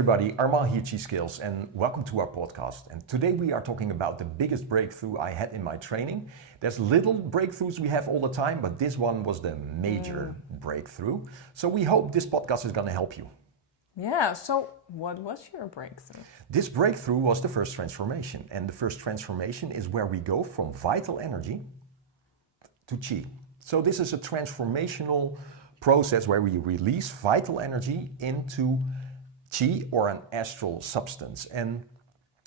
everybody, Armand here, Chi Skills, and welcome to our podcast. And today we are talking about the biggest breakthrough I had in my training. There's little breakthroughs we have all the time, but this one was the major breakthrough. So we hope this podcast is going to help you. Yeah, so what was your breakthrough? This breakthrough was the first transformation. And the first transformation is where we go from vital energy to Chi. So this is a transformational process where we release vital energy into Chi, or an astral substance. And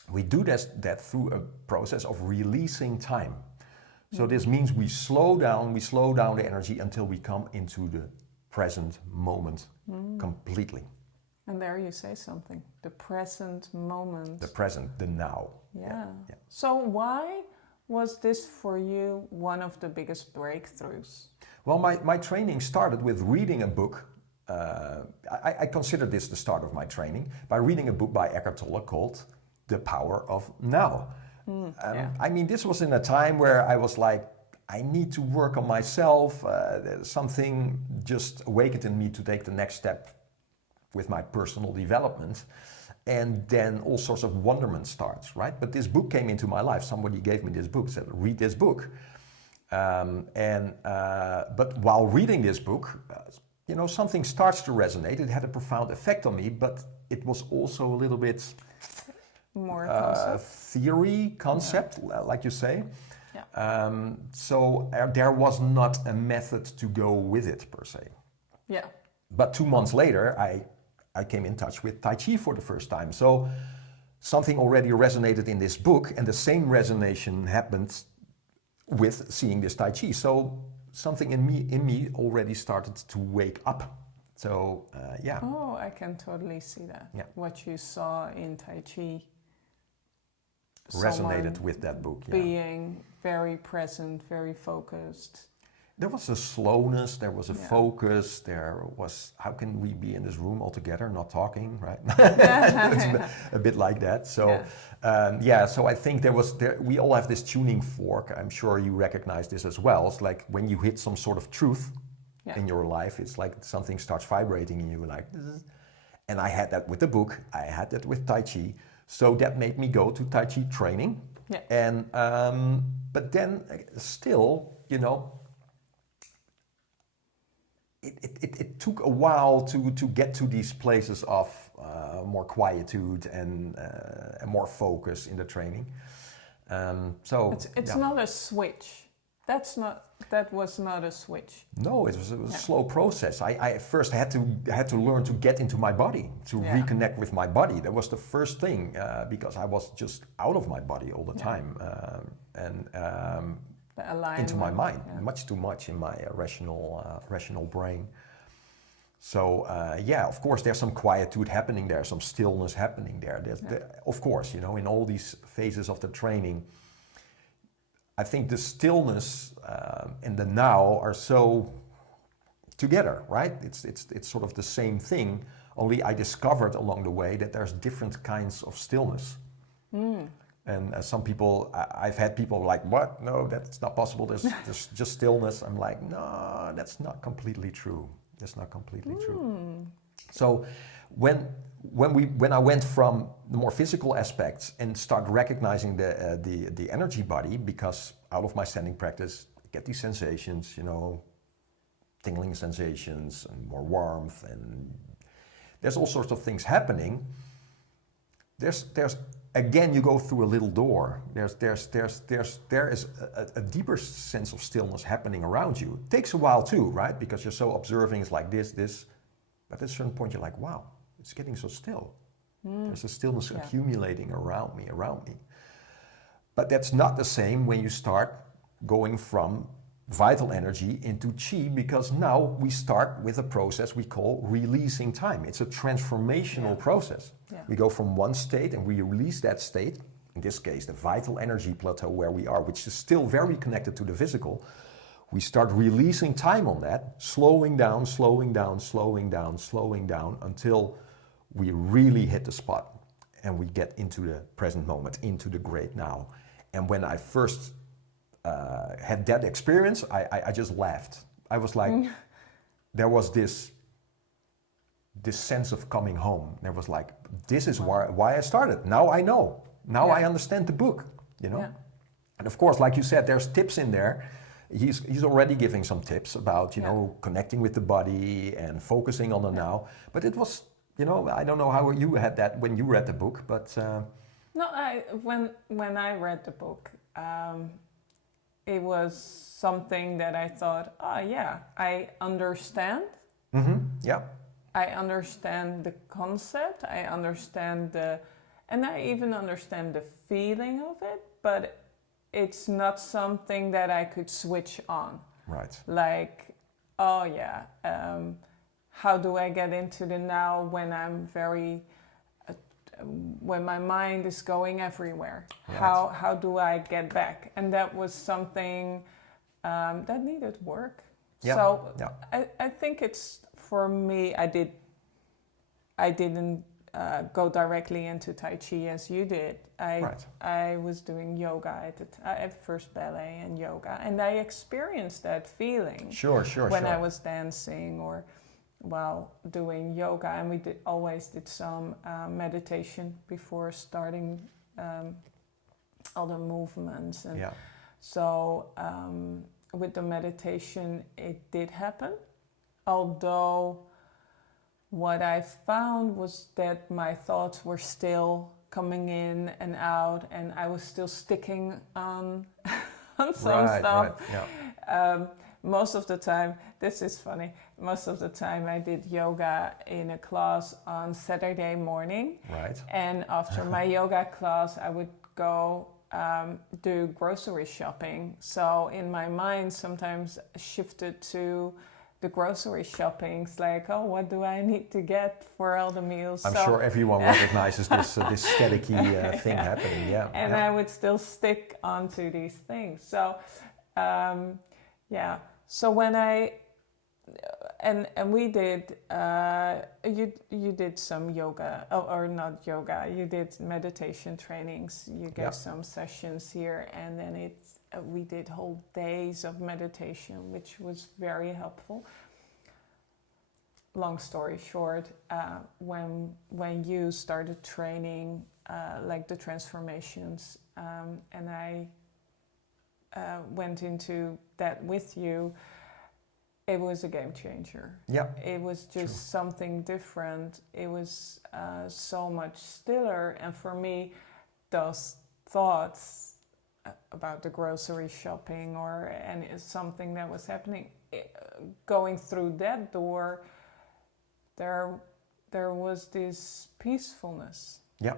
we do that through a process of releasing time. So this means we slow down the energy until we come into the present moment completely. And there you say something, the present moment. The present, the now. Yeah. So why was this for you one of the biggest breakthroughs? Well, my training started with reading a book. I consider this the start of my training by reading a book by Eckhart Tolle called The Power of Now. I mean, this was in a time where I was like, I need to work on myself. Something just awakened in me to take the next step with my personal development. And then all sorts of wonderment starts, right? But this book came into my life. Somebody gave me this book, said, read this book. But while reading this book, something starts to resonate. It had a profound effect on me, but it was also a little bit more concept, like you say. Yeah. So there was not a method to go with it per se. Yeah. But 2 months later, I came in touch with Tai Chi for the first time. So something already resonated in this book, and the same resonation happened with seeing this Tai Chi. So something in me already started to wake up. So yeah. Oh, I can totally see that. Yeah. What you saw in Tai Chi resonated with that book. Yeah. Being very present, very focused. There was a slowness, there was a focus, there was, how can we be in this room all together, not talking, right? It's a bit like that. So so I think we all have this tuning fork. I'm sure you recognize this as well. It's like when you hit some sort of truth in your life, it's like something starts vibrating in you, like, and I had that with the book, I had that with Tai Chi. So that made me go to Tai Chi training. Yeah. And, but then still, it took a while to get to these places of more quietude and more focus in the training. So it's not a switch. That was not a switch. No, it was a slow process. I first had to learn to get into my body, to reconnect with my body. That was the first thing because I was just out of my body all the time into my mind, much too much in my rational brain. So of course, there's some quietude happening there, some stillness happening there. Of course, in all these phases of the training, I think the stillness and the now are so together, right? It's sort of the same thing. Only I discovered along the way that there's different kinds of stillness. And some people, I've had people like, what? No, that's not possible. There's just stillness. I'm like, no, that's not completely true. That's not completely true. So when I went from the more physical aspects and start recognizing the energy body, because out of my standing practice, I get these sensations, tingling sensations and more warmth, and there's all sorts of things happening. There's again, you go through a little door. There is a deeper sense of stillness happening around you. It takes a while too, right? Because you're so observing. It's like this. But at a certain point, you're like, wow, it's getting so still. There's a stillness accumulating around me. But that's not the same when you start going from vital energy into Chi, because now we start with a process we call releasing time. It's a transformational process. Yeah. We go from one state and we release that state, in this case the vital energy plateau where we are, which is still very connected to the physical. We start releasing time on that, slowing down until we really hit the spot and we get into the present moment, into the great now. And when I first had that experience, I just laughed. I was like, there was this this sense of coming home. There was like, this is why I started. Now I know. Now I understand the book, you know. Yeah. And of course, like you said, there's tips in there. He's already giving some tips about, you know, connecting with the body and focusing on the now. But it was, you know, I don't know how you had that when you read the book, but... No, when I read the book, it was something that I thought, oh yeah, I understand. Mm-hmm. Yeah. I understand the concept. I understand and I even understand the feeling of it, but it's not something that I could switch on. Right. Like, oh yeah, how do I get into the now when I'm when my mind is going everywhere? Right. How do I get back? And that was something that needed work. Yeah. So Yeah. I think it's, for me, I didn't go directly into Tai Chi as you did. I was doing yoga at first, ballet and yoga, and I experienced that feeling. Sure. When I was dancing or while doing yoga, and we always did some meditation before starting all the movements. And so with the meditation, it did happen. Although what I found was that my thoughts were still coming in and out, and I was still sticking on some stuff. Right, yeah. Most of the time, this is funny, most of the time I did yoga in a class on Saturday morning. Right. And after my yoga class, I would go do grocery shopping. So in my mind, sometimes shifted to the grocery shoppings, like, oh, what do I need to get for all the meals? I'm sure everyone recognizes this staticky thing happening. Yeah. And I would still stick onto these things. So, So when and we did, you did some yoga, or not yoga, you did meditation trainings. You gave some sessions here, and then we did whole days of meditation, which was very helpful. Long story short, when you started training, like the transformations, and I went into that with you, it was a game changer. Yeah. It was just something different. It was so much stiller, and for me, those thoughts about the grocery shopping and something that was happening, going through that door, there was this peacefulness. Yeah.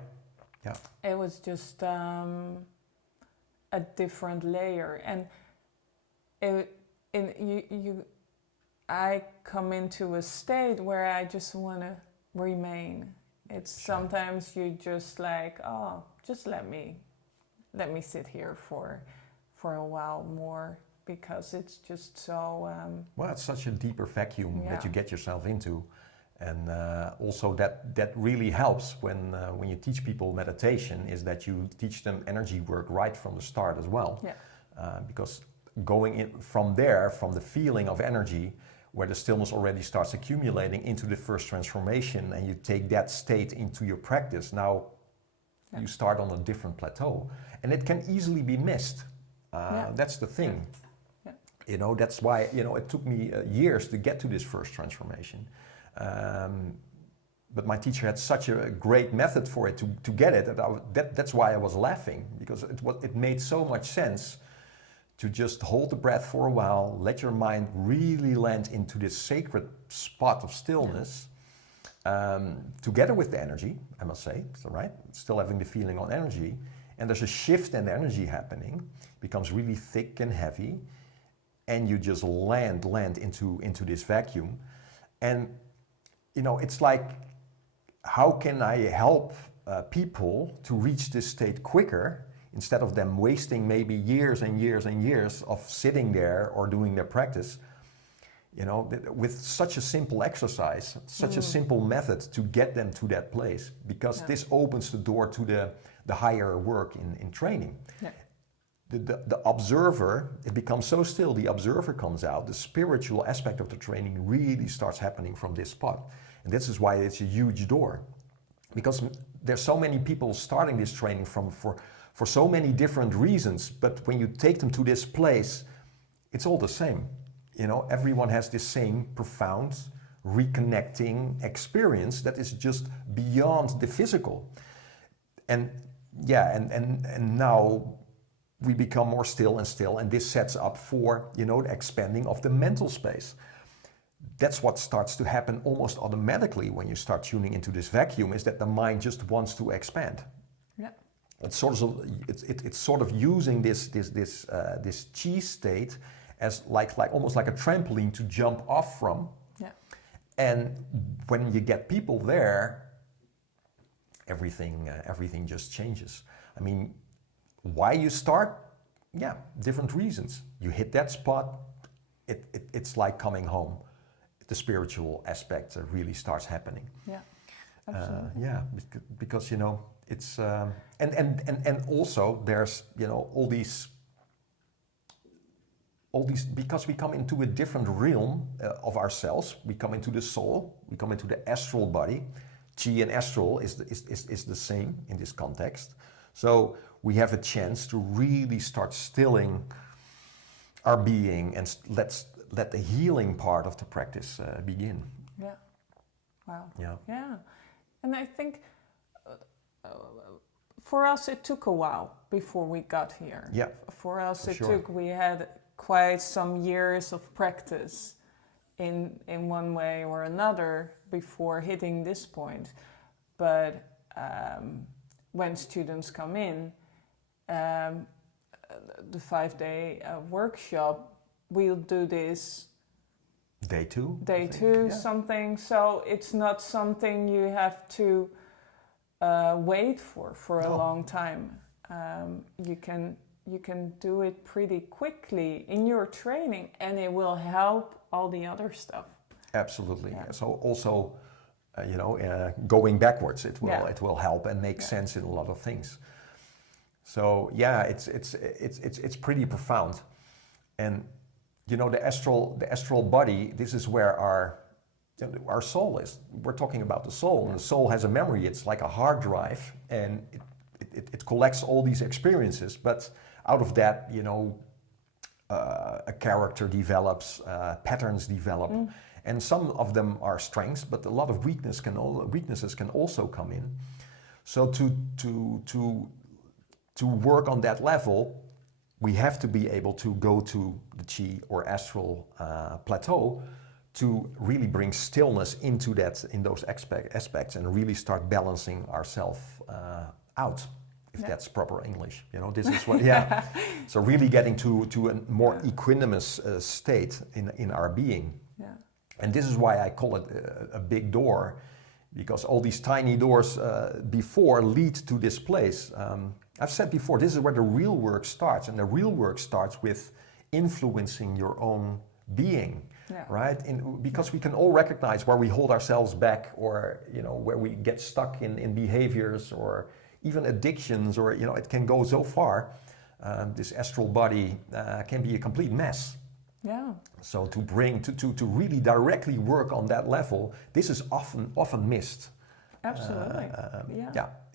It was just a different layer, and I come into a state where I just want to remain. It's sometimes you just like, oh, just let me sit here for a while more, because it's just so... well, it's such a deeper vacuum that you get yourself into. And also that really helps when you teach people meditation, is that you teach them energy work right from the start as well. Yeah. Because going in from there, from the feeling of energy, where the stillness already starts accumulating into the first transformation, and you take that state into your practice, now you start on a different plateau. And it can easily be missed. That's the thing. Yeah. You know, that's why, it took me years to get to this first transformation. But my teacher had such a great method for it to get it, that's why I was laughing, because it made so much sense to just hold the breath for a while, let your mind really land into this sacred spot of stillness, together with the energy, I must say, so, right? Still having the feeling on energy, and there's a shift in the energy happening, becomes really thick and heavy, and you just land into this vacuum. And it's like, how can I help people to reach this state quicker, instead of them wasting maybe years and years and years of sitting there or doing their practice, with such a simple exercise, such a simple method to get them to that place, because this opens the door to the higher work in training. Yeah. The observer, it becomes so still, the observer comes out, the spiritual aspect of the training really starts happening from this spot. And this is why it's a huge door. Because there's so many people starting this training for so many different reasons, but when you take them to this place, it's all the same. You know, everyone has this same profound, reconnecting experience that is just beyond the physical. And yeah, and now we become more still and still, and this sets up for, you know, the expanding of the mental space. That's what starts to happen almost automatically when you start tuning into this vacuum, is that the mind just wants to expand. Yeah. It's sort of using this chi state as like almost like a trampoline to jump off from. Yeah. And when you get people there, everything just changes. I mean, why you start? Yeah, different reasons. You hit that spot, it's like coming home. The spiritual aspect really starts happening. Yeah, absolutely. Yeah, because you know it's and also there's, you know, all these because we come into a different realm of ourselves. We come into the soul. We come into the astral body. Chi and astral is the same in this context. So we have a chance to really start stilling our being and let the healing part of the practice begin. Yeah. Wow. Yeah. Yeah. And I think for us it took a while before we got here. Yeah. For us it sure. took, we had quite some years of practice in one way or another before hitting this point. But when students come in, the 5-day workshop, we'll do this day two, yeah. Something. So it's not something you have to wait for a long time. You can do it pretty quickly in your training, and it will help all the other stuff. Absolutely. Yeah. So also, you know, going backwards, it will help and make Yeah. sense in a lot of things. So yeah, it's pretty profound. And you know, the astral body, this is where our soul is. We're talking about the soul, and the soul has a memory. It's like a hard drive, and it collects all these experiences. But out of that, you know, a character develops, patterns develop, and some of them are strengths, but a lot of weaknesses can also come in. So to work on that level, we have to be able to go to the chi or astral plateau to really bring stillness into those aspects and really start balancing ourselves out, if that's proper English. You know, this is what, So really getting to a more equanimous state in our being. Yeah. And this is why I call it a big door, because all these tiny doors before lead to this place. I've said before, this is where the real work starts, and the real work starts with influencing your own being, right? Because we can all recognize where we hold ourselves back, or, you know, where we get stuck in behaviors or even addictions, or, you know, it can go so far. This astral body can be a complete mess. Yeah. So to really directly work on that level, this is often missed. Absolutely.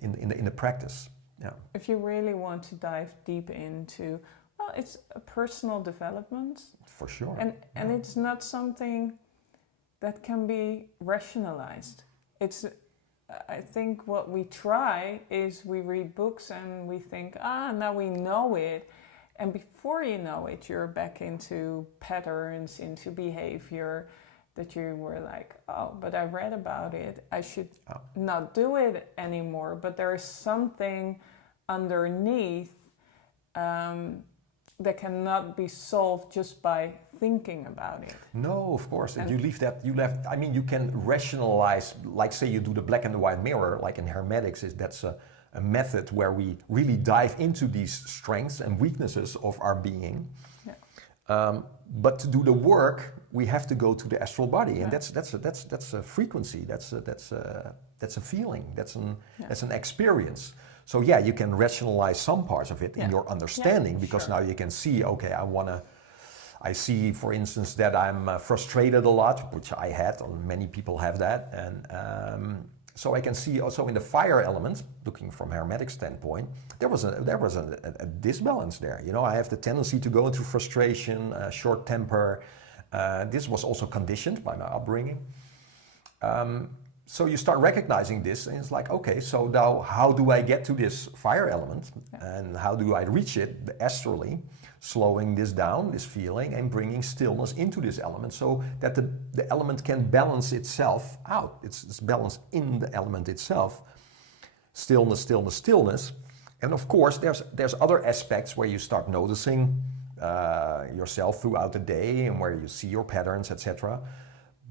In the practice. Yeah. If you really want to dive deep into, well, it's a personal development. For sure. And it's not something that can be rationalized. It's, I think what we try is we read books and we think, now we know it. And before you know it, you're back into patterns, into behavior that you were like, but I read about it. I should not do it anymore. But there is something underneath that cannot be solved just by thinking about it. No, of course. And I mean, you can rationalize, like say you do the black and white mirror, like in hermetics, that's a method where we really dive into these strengths and weaknesses of our being. Yeah. But to do the work, we have to go to the astral body, and that's a frequency. That's a feeling. That's an experience. So yeah, you can rationalize some parts of it in your understanding, because now you can see, okay, I see, for instance, that I'm frustrated a lot, which I had, and many people have that. And so I can see also in the fire element, looking from hermetic standpoint, there was a disbalance there. You know, I have the tendency to go into frustration, short temper. This was also conditioned by my upbringing. So you start recognizing this, and it's like, okay, so now how do I get to this fire element, and how do I reach it astrally, slowing this down, this feeling, and bringing stillness into this element, so that the element can balance itself out. It's balance in the element itself. Stillness, stillness, stillness. And of course, there's other aspects where you start noticing yourself throughout the day, and where you see your patterns, etc.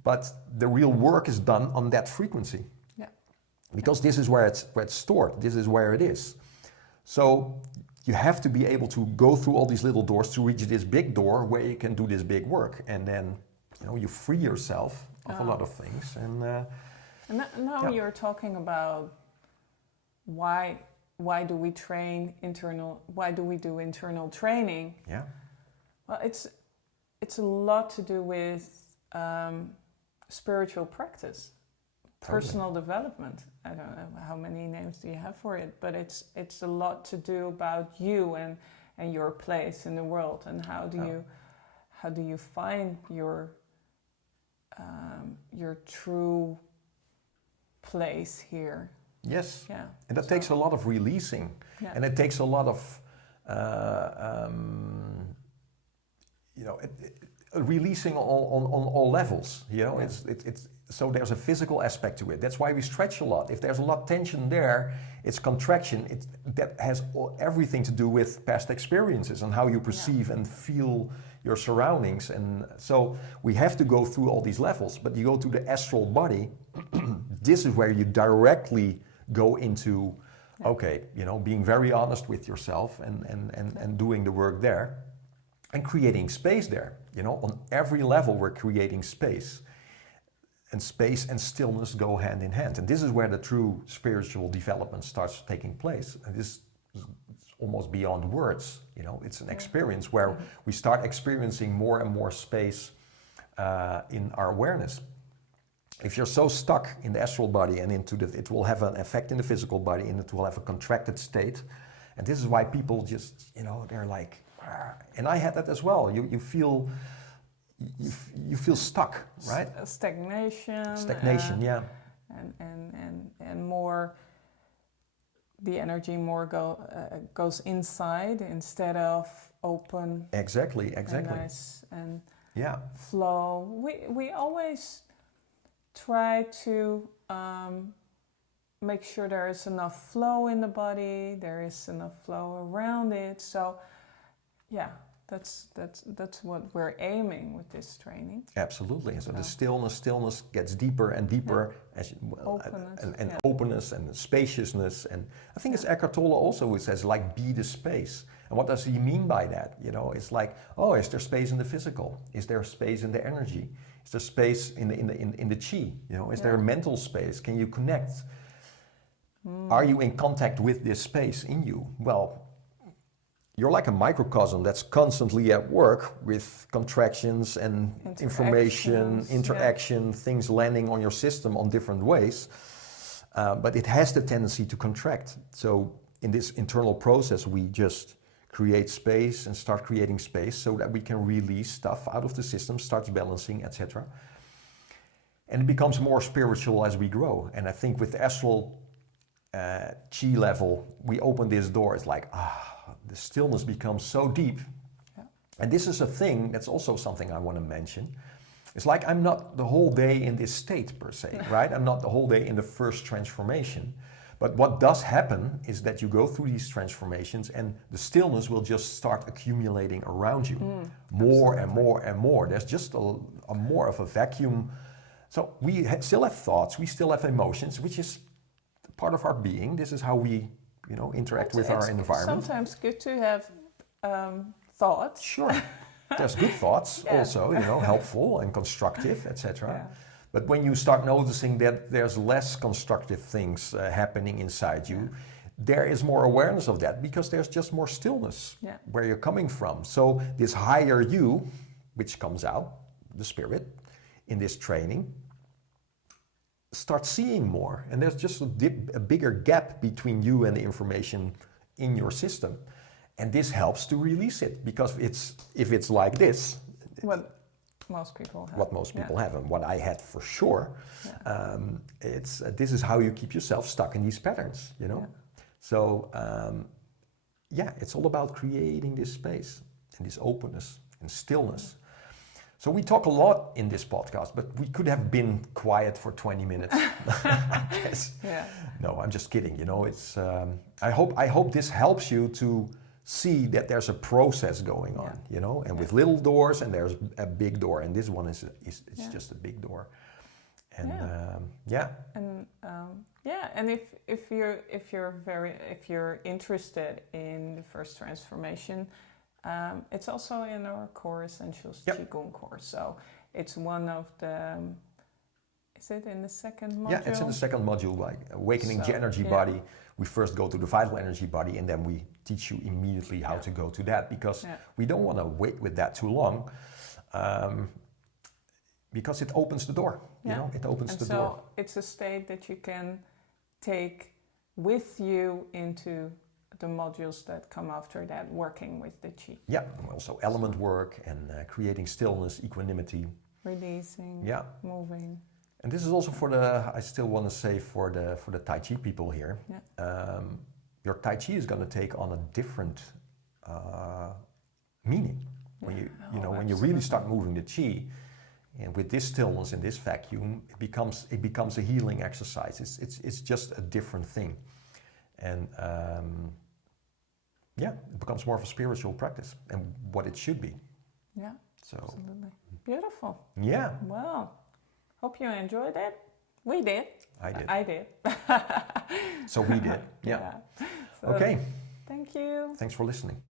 But the real work is done on that frequency. Yeah. Because this is where it's stored. This is where it is. So you have to be able to go through all these little doors to reach this big door where you can do this big work. And then, you know, you free yourself of a lot of things. And now you're talking about why do we train internal? Why do we do internal training? Yeah. Well, it's a lot to do with spiritual practice, personal development. I don't know how many names do you have for it, but it's a lot to do about you and your place in the world, and how do you find your true place here. Yes. Yeah. And that takes a lot of releasing, and it takes a lot of releasing on all levels. You know, it's so there's a physical aspect to it. That's why we stretch a lot. If there's a lot of tension there, it's contraction. That has everything to do with past experiences and how you perceive and feel your surroundings. And so we have to go through all these levels. But you go to the astral body. This is where you directly go into, okay, you know, being very honest with yourself and doing the work there. And creating space there, you know, on every level we're creating space. And space and stillness go hand in hand. And this is where the true spiritual development starts taking place. And this is almost beyond words, you know, it's an experience where we start experiencing more and more space in our awareness. If you're so stuck in the astral body and it will have an effect in the physical body, and it will have a contracted state. And this is why people just, you know, they're like, and I had that as well. You feel stuck, right? Stagnation, yeah. And more, the energy more goes inside instead of open. Exactly. And nice and flow. We always try to make sure there is enough flow in the body. There is enough flow around it. So. Yeah, that's what we're aiming with this training. Absolutely. And so the stillness gets deeper and deeper, as openness, and openness and spaciousness. And I think it's Eckhart Tolle also who says, like, be the space. And what does he mean by that? You know, it's like, oh, is there space in the physical? Is there space in the energy? Is there space in the chi? You know, is there a mental space? Can you connect? Are you in contact with this space in you? Well, you're like a microcosm that's constantly at work with contractions and information, interaction, things landing on your system on different ways. But it has the tendency to contract. So in this internal process, we just create space and start creating space so that we can release stuff out of the system, starts balancing, etc. And it becomes more spiritual as we grow. And I think with the astral chi level, we open this door. It's like, the stillness becomes so deep. Yeah. And this is a thing, that's also something I want to mention. It's like I'm not the whole day in this state per se, right? I'm not the whole day in the first transformation. But what does happen is that you go through these transformations and the stillness will just start accumulating around you. More and more and more. There's just a more of a vacuum. So we still have thoughts, we still have emotions, which is part of our being. This is how we interact with our environment. Sometimes good to have thoughts. Sure. There's good thoughts also, helpful and constructive, etc. Yeah. But when you start noticing that there's less constructive things happening inside you, there is more awareness of that because there's just more stillness where you're coming from. So this higher you which comes out, the spirit, in this training, start seeing more. And there's just a bigger gap between you and the information in your system. And this helps to release it, because if it's like this, what most people have. What most people have, and what I had for sure, this is how you keep yourself stuck in these patterns, you know? Yeah. So, it's all about creating this space and this openness and stillness. So we talk a lot in this podcast, but we could have been quiet for 20 minutes. I guess. Yeah. No, I'm just kidding. You know, it's. I hope this helps you to see that there's a process going on. You know, and with little doors, and there's a big door, and this one is just a big door. And and if you're interested in the first transformation. It's also in our Core Essentials Qigong course. So it's one of the, is it in the second module? Yeah, it's in the second module, like Awakening the Energy Body. We first go to the Vital Energy Body, and then we teach you immediately how to go to that, because we don't want to wait with that too long, because it opens the door, you know, it opens the door. So it's a state that you can take with you into the modules that come after that, working with the Qi. Yeah, also element work and creating stillness, equanimity. Releasing, moving. And this is also for the, I still want to say for the Tai Chi people here, your Tai Chi is going to take on a different meaning. When when you really start moving the Qi, and with this stillness and this vacuum, it becomes a healing exercise. It's just a different thing. And it becomes more of a spiritual practice, and what it should be. Yeah, so absolutely. Beautiful. Yeah. Well, hope you enjoyed it. We did. I did. So we did. Yeah. So Okay. Thank you. Thanks for listening.